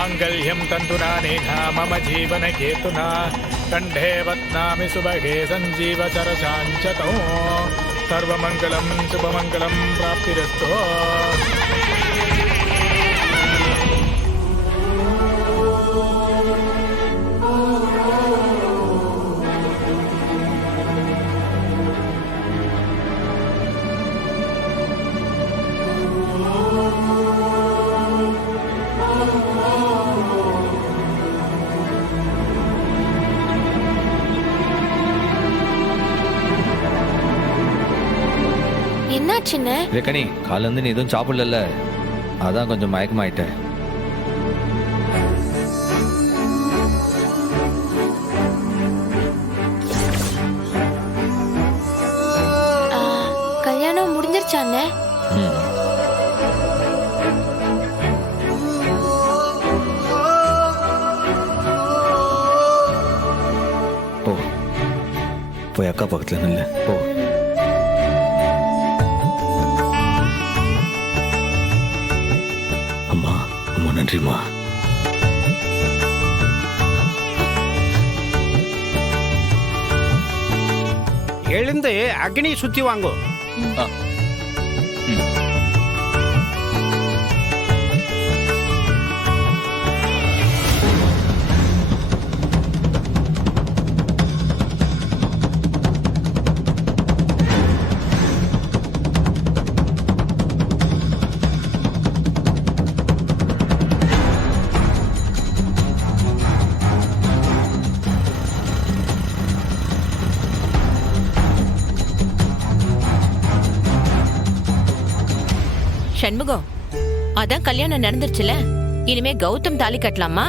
माङ्गल्यं तन्तुनानेन मम जीवनकेतुना कण्ठे बध्नामि सुभगे सञ्जीवचरचाञ्चतौ सर्वमङ्गलं शुभमङ्गलं प्राप्तिरस्तु. என்னாச்சுன்னு ரேக்கணி காலைல இருந்து நீ எதுவும் சாப்பிடல, அதான் கொஞ்சம் மயக்கமாயிட்டேன். கல்யாணம் முடிஞ்சிருச்சானே? போ போய் அக்கா பக்கத்துல நில்ல போ. அம்மா அம்மா நன்றிம்மா. எழுந்து அக்னி சுத்தி வாங்கோ. சண்முகம், அதான் கல்யாணம் நடந்துருச்சுல, இனிமே கௌதம் தாலி கட்டலாமா?